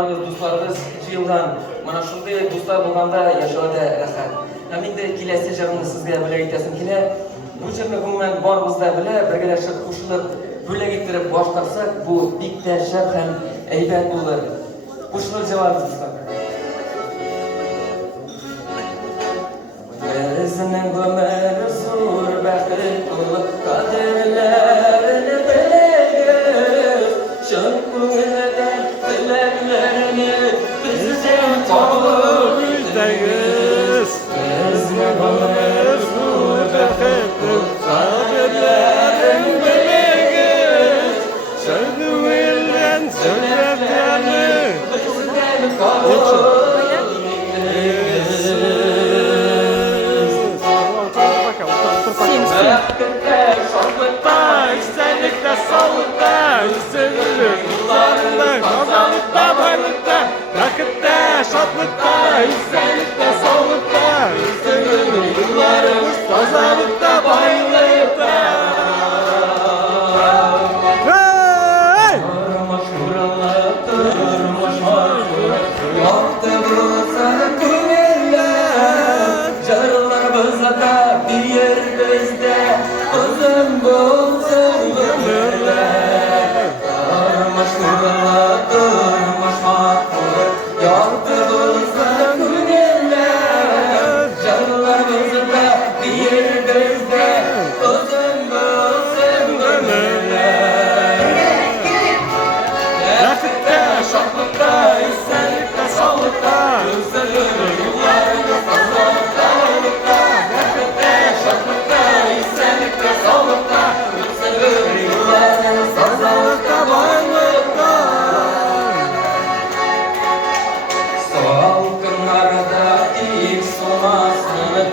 Dostlarımız 2 yıldan mana shunday do'stlar bo'lganda yashashda rahat. Hamda kelasi jig'ini sizga bo'lak aytasim kela. Bu jig'ni umuman borimizda bila birgalashib qo'shilib bo'lak ettirib boshqarsak, bu bitta shab ham aybat bo'lar. Qo'shilib javob do'stlar. Bizning umr zo'r baxt to'liq qadrlarini bilamiz. Shan ko'ngildan tilaklarni bizdan topamiz. Bizning umr zo'r baxt to'liq qadrlarini bilamiz. Shan ko'ngildan tilaklarni bizdan topamiz. İstenlikte, sağlıkta, yıllarında, kazanlıkta, baylıkta, rakıtta, şatlıkta, istenlikte, sağlıkta, yıllarımız, kazanlıkta, baylıkta. Durmuş buralar, durmuş marşlar, yoktu bulsa güneller, jarlarımızda da bir yer bizde, uzun bulsun ömürler. Durmuş buralar, durmuş marşlar, yoktu bulsa güneller, jarlarımızda bir yer bizde, uzun bulsun ömürler. Rakıtta, şatlıkta, istenlikte, sağlıkta, özlerim yıllarımız kazanlıkta, baylıkta. Rakıtta, şatlıkta, istenlikte, sağlıkta, özlerim yıllarımız kazanlıkta, baylıkta. Salkınlarda dik solmasın,